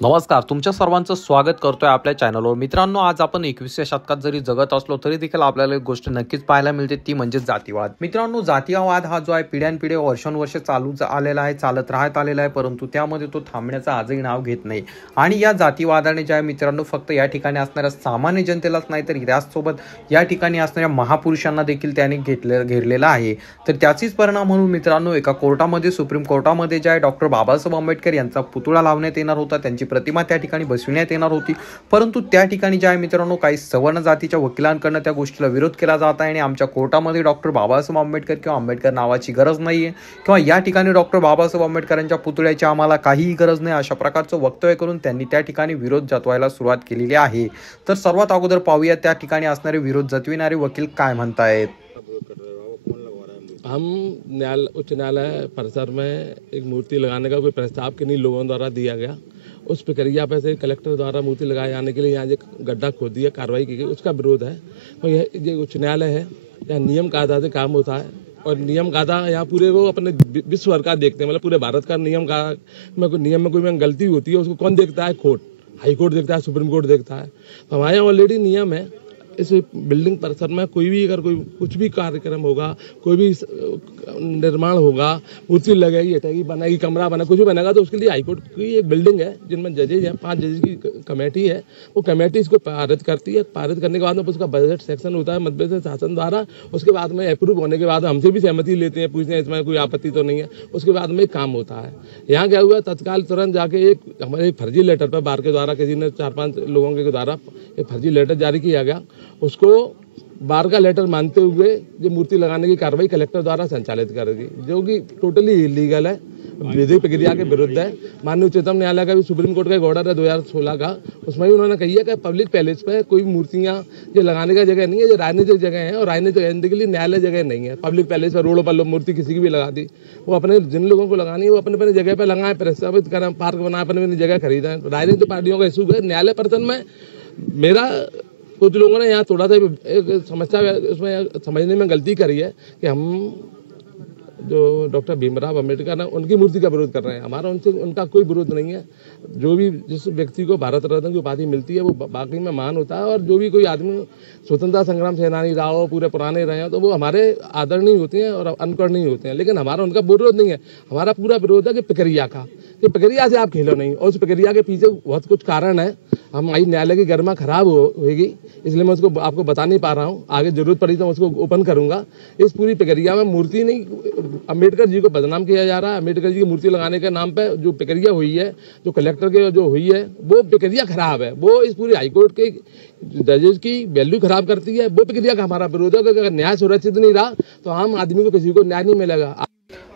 नमस्कार, तुमच्या सर्वांचं स्वागत करतोय आपल्या चॅनलवर। मित्रांनो, आज आपण 21व्या शतकात जरी जगत असलो तरी देखील आपल्याला एक गोष्ट नक्कीच पाहायला मिळते, ती म्हणजे जातीवाद। मित्रांनो, जातीयवाद हा जो आहे पिढ्यानपिढी वर्षानुवर्ष चालू आलेला आहे, चालत राहत आलेला आहे, परंतु त्यामध्ये तो थांबण्याचं आजही नाव घेत नाही। आणि या जातीवादाने जे आहे मित्रांनो, फक्त या ठिकाणी असणाऱ्या सामान्य जनतेलाच नाही तर त्याचसोबत या ठिकाणी असणाऱ्या महापुरुषांना देखील त्याने घेरलेला आहे। तर त्याचीच परिणाम म्हणून मित्रांनो, एका कोर्टामध्ये, सुप्रीम कोर्टामध्ये जे आहे डॉक्टर बाबासाहेब आंबेडकर यांचा पुतळा लावण्यात येणार होता, त्यांची प्रतिमा त्या ठिकाणी बसविण्यात येणार होती। परंतु त्या ठिकाणी जे आहे मित्रांनो, काही सवर्ण जातीच्या वकिलांकडून त्या गोष्टीला विरोध केला जात आहे आणि आमच्या कोर्टामध्ये डॉक्टर बाबासाहेब आंबेडकर किंवा आंबेडकर नावाची गरज नाहीये किंवा या ठिकाणी डॉक्टर बाबासाहेब आंबेडकरांच्या पुतळ्याची आम्हाला काहीही गरज नाही, अशा प्रकारचं वक्तव्य करून त्यांनी त्या ठिकाणी विरोध जतवायला सुरुवात केलेली आहे। तर सर्वात अगोदर पाहूया त्या ठिकाणी असणारे विरोध जतविणारे वकील काय म्हणतायत। हम उच्च न्यायालय परिसर में एक मूर्ति लगाने का कोई प्रस्ताव किन्हीं लोगों द्वारा दिया गया, उस प्रक्रिया पर से कलेक्टर द्वारा मूर्ति लगाए जाने के लिए यहाँ जो गड्ढा खोद दिया, कार्रवाई की गई, उसका विरोध है। तो यह उच्च न्यायालय है, यहाँ नियम कायदा से काम होता है और नियम कायदा यहाँ पूरे वो अपने विश्व भर का देखते हैं, मतलब पूरे भारत का नियम में कोई गलती होती है उसको कौन देखता है? कोर्ट, हाई कोर्ट देखता है, सुप्रीम कोर्ट देखता है। तो हमारे यहाँ ऑलरेडी नियम है, इस बिल्डिंग परिसर में कोई भी अगर कोई कुछ भी कार्यक्रम होगा, कोई भी निर्माण होगा, मूर्ति लगेगी, हटेगी, बनाएगी, कमरा बना, कुछ भी बनेगा, तो उसके लिए हाईकोर्ट की एक बिल्डिंग है जिनमें जजेज हैं, 5 जजेज की कमेटी है। वो कमेटी इसको पारित करती है। पारित करने के बाद में उसका बजट सेक्शन होता है मध्य प्रदेश शासन द्वारा। उसके बाद में अप्रूव होने के बाद हमसे भी सहमति लेते हैं, पूछते हैं इसमें कोई आपत्ति तो नहीं है। उसके बाद में काम होता है। यहाँ क्या हुआ, तत्काल तुरंत जाके हमारे एक फर्जी लेटर पर बार के द्वारा किसी ने 4-5 लोगों के द्वारा एक फर्जी लेटर जारी किया गया। उसको बार का लेटर मानते हुए जो मूर्ति लगाने की कार्रवाई कलेक्टर द्वारा संचालित करेगी, जो कि टोटली इलीगल है, विधिक प्रक्रिया के विरुद्ध है। माननीय उच्चतम न्यायालय का भी सुप्रीम कोर्ट का एक ऑर्डर है 2016 का, उसमें भी उन्होंने कही है कि पब्लिक पैलेस पे कोई मूर्तियां ये लगाने का जगह नहीं है, ये राजनीतिक जगह है और राजनीतिक के लिए न्यायालय जगह नहीं है। पब्लिक पैलेस पर रोडों पर मूर्ति किसी की भी लगा दी, वो अपने जिन लोगों को लगानी है वो अपने अपने जगह पर लगाए, प्रस्तावित करें, पार्क बनाए, अपने अपनी जगह खरीदें। राजनीतिक पार्टियों का इशू है। न्यायालय परिसर में मेरा कुछ लोगों ने यहाँ थोड़ा सा एक समस्या उसमें समझने में गलती करी है कि हम जो डॉक्टर भीमराव अम्बेडकर है उनकी मूर्ति का विरोध कर रहे हैं। हमारा उनका कोई विरोध नहीं है। जो भी जिस व्यक्ति को भारत रत्न की उपाधि मिलती है वो बाकी में मान होता है, और जो भी कोई आदमी स्वतंत्रता संग्राम सेनानी रहा हो, पूरे पुराने रहे हो, तो वो हमारे आदरणीय होते हैं और अनुकरणीय होते हैं। लेकिन हमारा उनका विरोध नहीं है। हमारा पूरा विरोध है कि प्रक्रिया का, कि प्रक्रिया से आप खेलो नहीं, और उस प्रक्रिया के पीछे बहुत कुछ कारण है। हम आई न्यायालय की गरिमा खराब होगी, इसलिए मैं उसको आपको बता नहीं पा रहा हूँ। आगे जरूरत पड़ी तो उसको ओपन करूंगा। इस पूरी प्रक्रिया में मूर्ति नहीं, अम्बेडकर जी को बदनाम किया जा रहा है। अम्बेडकर जी की मूर्ति लगाने के नाम पे जो प्रक्रिया हुई है, जो कलेक्टर के जो हुई है, वो प्रक्रिया खराब है। वो इस पूरी हाईकोर्ट के जजेस की वैल्यू खराब करती है। वो प्रक्रिया का हमारा विरोध है, क्योंकि अगर न्याय सुरक्षित नहीं रहा तो आम आदमी को किसी को न्याय नहीं मिलेगा।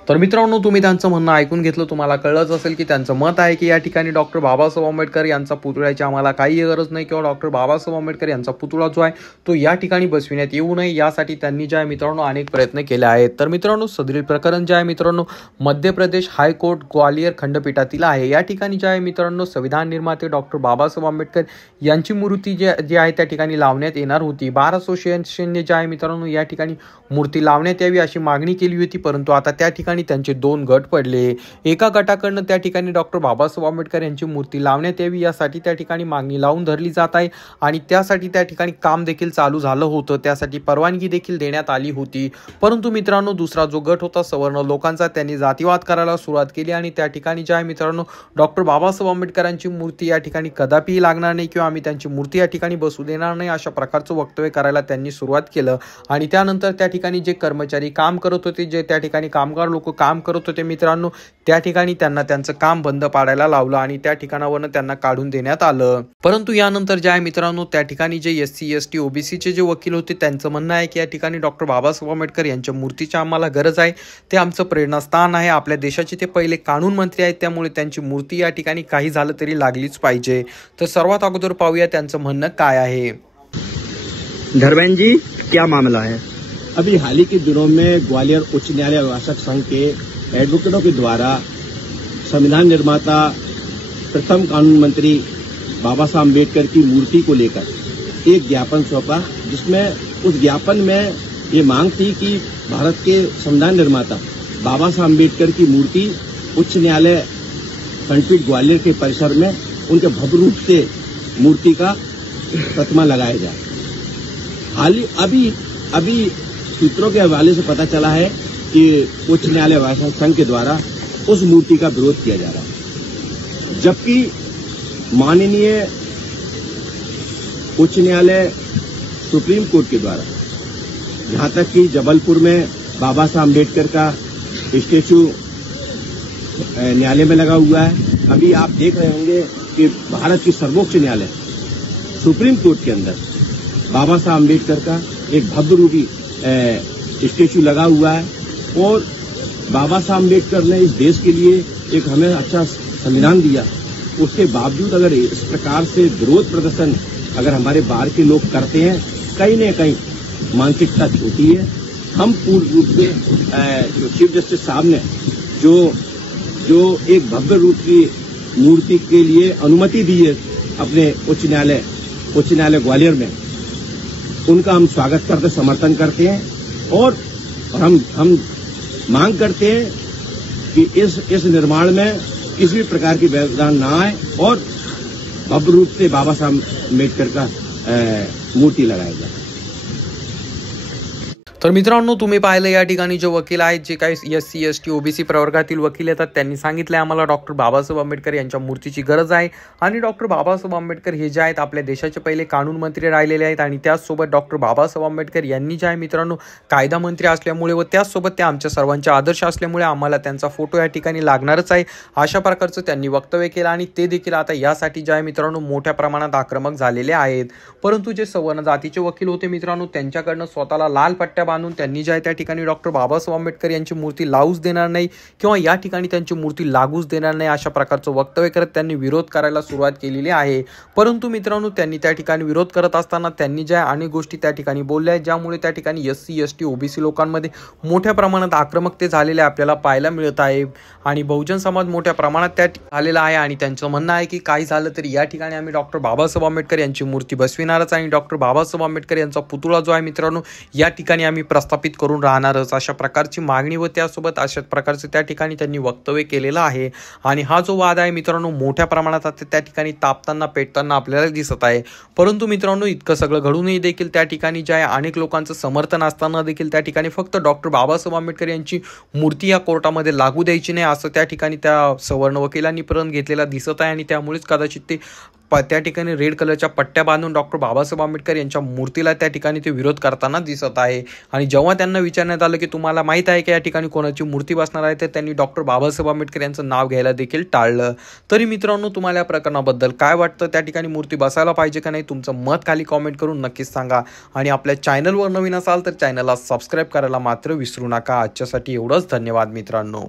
तर मित्रांनो, तुम्ही त्यांचं म्हणणं ऐकून घेतलं। तुम्हाला कळलंच असेल की त्यांचं मत आहे की या ठिकाणी डॉक्टर बाबासाहेब आंबेडकर यांचा पुतळ्याची आम्हाला काही गरज नाही किंवा डॉक्टर बाबासाहेब आंबेडकर यांचा पुतळा जो आहे तो या ठिकाणी बसविण्यात येऊ नये, यासाठी त्यांनी जे आहे मित्रांनो अनेक प्रयत्न केले आहेत। तर मित्रांनो, सदरील प्रकरण जे आहे मित्रांनो मध्य प्रदेश हायकोर्ट ग्वालियर खंडपीठातील आहे। या ठिकाणी जे आहे मित्रांनो संविधान निर्माते डॉक्टर बाबासाहेब आंबेडकर यांची मूर्ती जी आहे त्या ठिकाणी लावण्यात येणार होती। बार असोसिएशनने जे आहे मित्रांनो या ठिकाणी मूर्ती लावण्यात यावी अशी मागणी केली होती, परंतु आता त्या ठिकाणी त्यांचे 2 गट पडले। एका गटाकडून त्या ठिकाणी डॉक्टर बाबासाहेब आंबेडकर यांची मूर्ती लावण्यात यावी यासाठी त्या ठिकाणी मागणी लावून धरली जात आहे आणि त्यासाठी त्या ठिकाणी काम देखील चालू झालं होतं, त्यासाठी परवानगी देखील देण्यात आली होती। परंतु मित्रांनो, दुसरा जो गट होता सवर्ण लोकांचा, त्यांनी जातीवाद करायला सुरुवात केली आणि त्या ठिकाणी जे आहे मित्रांनो डॉक्टर बाबासाहेब आंबेडकरांची मूर्ती या ठिकाणी कदापि लागणार नाही किंवा आम्ही त्यांची मूर्ती या ठिकाणी बसू देणार नाही, अशा प्रकारचं वक्तव्य करायला त्यांनी सुरुवात केलं। आणि त्यानंतर त्या ठिकाणी जे कर्मचारी काम करत होते, जे त्या ठिकाणी कामगार लोक काम करत होते मित्रांनो, त्या ठिकाणी त्यांना त्यांचं काम बंद पाडायला लावलं आणि त्या ठिकाणावरून त्यांना काढून देण्यात आलं। परंतु यानंतर जे आहे मित्रांनो त्या ठिकाणी जे SC ST OBC चे जे वकील होते त्यांचं म्हणणं आहे की या ठिकाणी डॉक्टर बाबासाहेब आंबेडकर यांच्या मूर्तीची आम्हाला गरज आहे, ते आमचं प्रेरणास्थान आहे, आपल्या देशाचे ते पहिले कानून मंत्री आहेत, त्यामुळे त्यांची मूर्ती या ठिकाणी काही झालं तरी लागलीच पाहिजे। तर सर्वात अगोदर पाहूया त्यांचं म्हणणं काय आहे। धर्मेंद्र जी, क्या मामला है? अभी हाल ही के दिनों में ग्वालियर उच्च न्यायालय अभिभाषक संघ के एडवोकेटों के द्वारा संविधान निर्माता प्रथम कानून मंत्री बाबा साहब अम्बेडकर की मूर्ति को लेकर एक ज्ञापन सौंपा, जिसमें उस ज्ञापन में ये मांग थी कि भारत के संविधान निर्माता बाबा साहब अम्बेडकर की मूर्ति उच्च न्यायालय खंडपीठ ग्वालियर के परिसर में उनके भव्य रूप से मूर्ति का प्रतिमा लगाया जाए। हाल ही अभी सूत्रों के हवाले से पता चला है कि उच्च न्यायालय वासक संघ के द्वारा उस मूर्ति का विरोध किया जा रहा है, जबकि माननीय उच्च न्यायालय सुप्रीम कोर्ट के द्वारा जहां तक कि जबलपुर में बाबा साहब अम्बेडकर का स्टेचू न्यायालय में लगा हुआ है। अभी आप देख रहे होंगे कि भारत की सर्वोच्च न्यायालय सुप्रीम कोर्ट के अंदर बाबा साहब अम्बेडकर का एक भव्य रूपी स्टेचू लगा हुआ है और बाबा साहब अम्बेडकर ने इस देश के लिए एक हमें अच्छा संविधान दिया। उसके बावजूद अगर इस प्रकार से विरोध प्रदर्शन अगर हमारे बाहर के लोग करते हैं, कहीं न कहीं मानसिकता छोटी है। हम पूर्ण रूप से जो चीफ जस्टिस साहब ने जो एक भव्य रूप की मूर्ति के लिए अनुमति दी है अपने उच्च न्यायालय ग्वालियर में, उनका हम स्वागत करते, समर्थन करते हैं और हम मांग करते हैं कि इस निर्माण में किसी भी प्रकार की व्यवधान न आए और भव्य रूप से बाबा साहब अम्बेडकर का मूर्ती लगाया जाए। तर मित्रांनो, तुम्ही पाहिलं या ठिकाणी जे वकील आहेत, जे काही SC ST OBC प्रवर्गातील वकील येतात, त्यांनी सांगितलं आम्हाला डॉक्टर बाबासाहेब आंबेडकर यांच्या मूर्तीची गरज आहे आणि डॉक्टर बाबासाहेब आंबेडकर हे जे आहेत आपल्या देशाचे पहिले कानून मंत्री राहिलेले आहेत आणि त्याचसोबत डॉक्टर बाबासाहेब आंबेडकर यांनी जे आहे मित्रांनो कायदा मंत्री असल्यामुळे व त्याचसोबत ते आमच्या सर्वांचे आदर्श असल्यामुळे आम्हाला त्यांचा फोटो या ठिकाणी लागणारच आहे, अशा प्रकारचं त्यांनी वक्तव्य केलं आणि ते देखील आता यासाठी जे आहे मित्रांनो मोठ्या प्रमाणात आक्रमक झालेले आहेत। परंतु जे सवर्ण जातीचे वकील होते मित्रांनो, त्यांच्याकडनं स्वतःला लाल पट्ट्या बांधून त्यांनी जे आहे त्या ठिकाणी डॉक्टर बाबासाहेब आंबेडकर यांची मूर्ती लावूच देणार नाही किंवा या ठिकाणी त्यांची मूर्ती लागूच देणार नाही अशा प्रकारचं वक्तव्य करत त्यांनी विरोध करायला सुरुवात केलेली आहे। परंतु मित्रांनो, त्यांनी त्या ठिकाणी विरोध करत असताना त्यांनी ज्या अनेक गोष्टी त्या ठिकाणी बोलल्या आहेत, ज्यामुळे त्या ठिकाणी SC ST OBC लोकांमध्ये मोठ्या प्रमाणात आक्रमकते झालेले आपल्याला पाहायला मिळत आहे आणि बहुजन समाज मोठ्या प्रमाणात त्या आलेला आहे आणि त्यांचं म्हणणं आहे की काही झालं तरी या ठिकाणी आम्ही डॉक्टर बाबासाहेब आंबेडकर यांची मूर्ती बसविणारच आणि डॉक्टर बाबासाहेब आंबेडकर यांचा पुतळा जो आहे मित्रांनो या ठिकाणी आम्ही प्रस्थापित करून राहणारच, अशा प्रकारची मागणी व त्यासोबत अशा प्रकारचे त्या ठिकाणी त्यांनी वक्तव्य केलेलं आहे। आणि हा जो वाद आहे मित्रांनो मोठ्या प्रमाणात त्या ठिकाणी तापताना पेटताना आपल्याला दिसत आहे। परंतु मित्रांनो, इतकं सगळं घडूनही देखील त्या ठिकाणी जे आहे अनेक लोकांचं समर्थन असताना देखील त्या ठिकाणी फक्त डॉक्टर बाबासाहेब आंबेडकर यांची मूर्ती या कोर्टामध्ये लागू द्यायची नाही असं त्या ठिकाणी त्या सवर्ण वकिलांनी प्रण घेतलेला दिसत आहे आणि त्यामुळेच कदाचित ते त्या ठिकाणी रेड कलरच्या पट्ट्या बांधून डॉक्टर बाबासाहेब आंबेडकर यांच्या मूर्तीला त्या ठिकाणी ते विरोध करताना दिसत आहे। आणि जेव्हा त्यांना विचारण्यात आलं की तुम्हाला माहित आहे की या ठिकाणी कोणाची मूर्ती बसणार आहे, तर त्यांनी डॉक्टर बाबासाहेब आंबेडकर यांचं नाव घ्यायला देखील टाळलं। तरी मित्रांनो, तुम्हाला या प्रकरणाबद्दल काय वाटतं, त्या ठिकाणी मूर्ती बसायला पाहिजे का नाही, तुमचं मत खाली कॉमेंट करून नक्कीच सांगा आणि आपल्या चॅनलवर नवीन असाल तर चॅनलला सबस्क्राईब करायला मात्र विसरू नका। आजच्यासाठी एवढंच, धन्यवाद मित्रांनो।